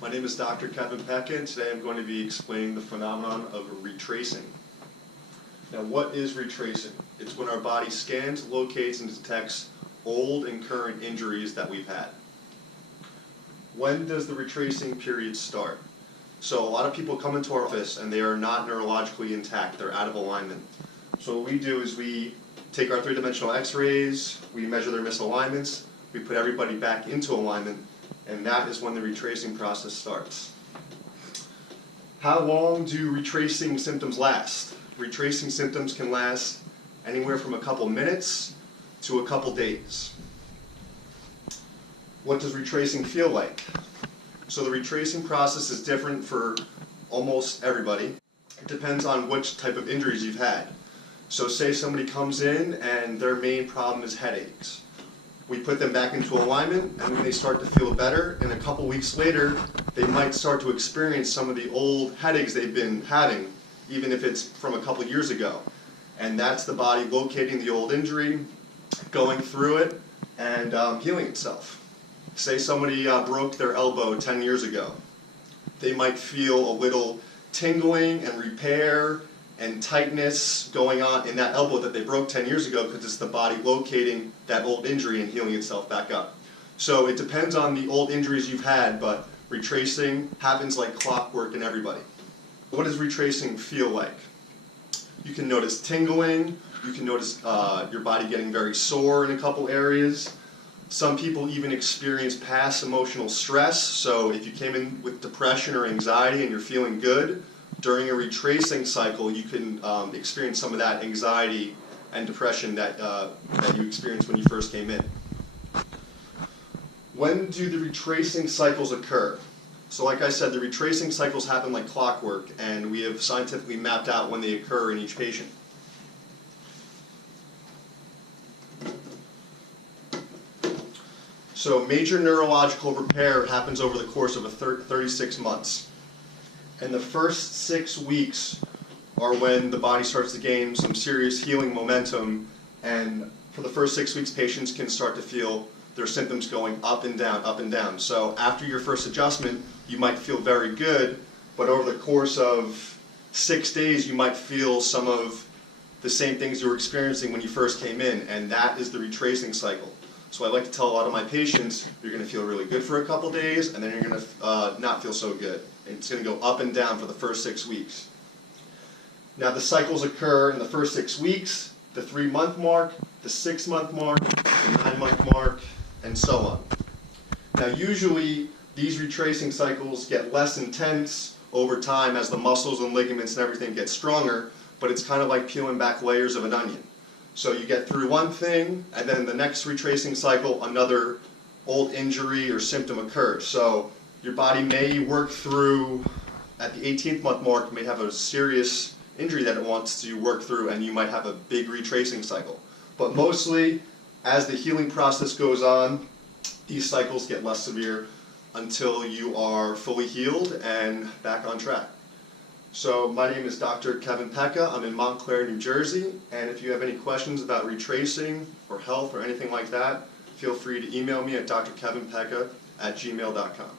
My name is Dr. Kevin Pecca, and today I'm going to be explaining the phenomenon of retracing. Now, what is retracing? It's when our body scans, locates, and detects old and current injuries that we've had. When does the retracing period start? So a lot of people come into our office and they are not neurologically intact, they're out of alignment. So what we do is we take our three-dimensional x-rays, we measure their misalignments, we put everybody back into alignment, and that is when the retracing process starts. How long do retracing symptoms last? Retracing symptoms can last anywhere from a couple minutes to a couple days. What does retracing feel like? So the retracing process is different for almost everybody. It depends on which type of injuries you've had. So say somebody comes in and their main problem is headaches. We put them back into alignment, and when they start to feel better, and a couple weeks later, they might start to experience some of the old headaches they've been having, even if it's from a couple years ago. And that's the body locating the old injury, going through it, and healing itself. Say somebody broke their elbow 10 years ago. They might feel a little tingling and repair and tightness going on in that elbow that they broke 10 years ago because it's the body locating that old injury and healing itself back up. So it depends on the old injuries you've had, but retracing happens like clockwork in everybody. What does retracing feel like? You can notice tingling, you can notice your body getting very sore in a couple areas. Some people even experience past emotional stress, so if you came in with depression or anxiety and you're feeling good, during a retracing cycle, you can experience some of that anxiety and depression that you experienced when you first came in. When do the retracing cycles occur? So like I said, the retracing cycles happen like clockwork, and we have scientifically mapped out when they occur in each patient. So major neurological repair happens over the course of 36 months. And the first 6 weeks are when the body starts to gain some serious healing momentum, and for the first 6 weeks, patients can start to feel their symptoms going up and down, up and down. So after your first adjustment, you might feel very good, but over the course of 6 days, you might feel some of the same things you were experiencing when you first came in, and that is the retracing cycle. So I like to tell a lot of my patients, you're going to feel really good for a couple days, and then you're going to not feel so good. It's going to go up and down for the first 6 weeks. Now the cycles occur in the first 6 weeks, the 3-month mark, the 6-month mark, the 9-month mark, and so on. Now usually these retracing cycles get less intense over time as the muscles and ligaments and everything get stronger, but it's kind of like peeling back layers of an onion. So you get through one thing, and then the next retracing cycle, another old injury or symptom occurs. So your body may work through, at the 18th month mark, may have a serious injury that it wants to work through, and you might have a big retracing cycle. But mostly, as the healing process goes on, these cycles get less severe until you are fully healed and back on track. So my name is Dr. Kevin Pecca. I'm in Montclair, New Jersey, and if you have any questions about retracing or health or anything like that, feel free to email me at drkevinpecca@gmail.com.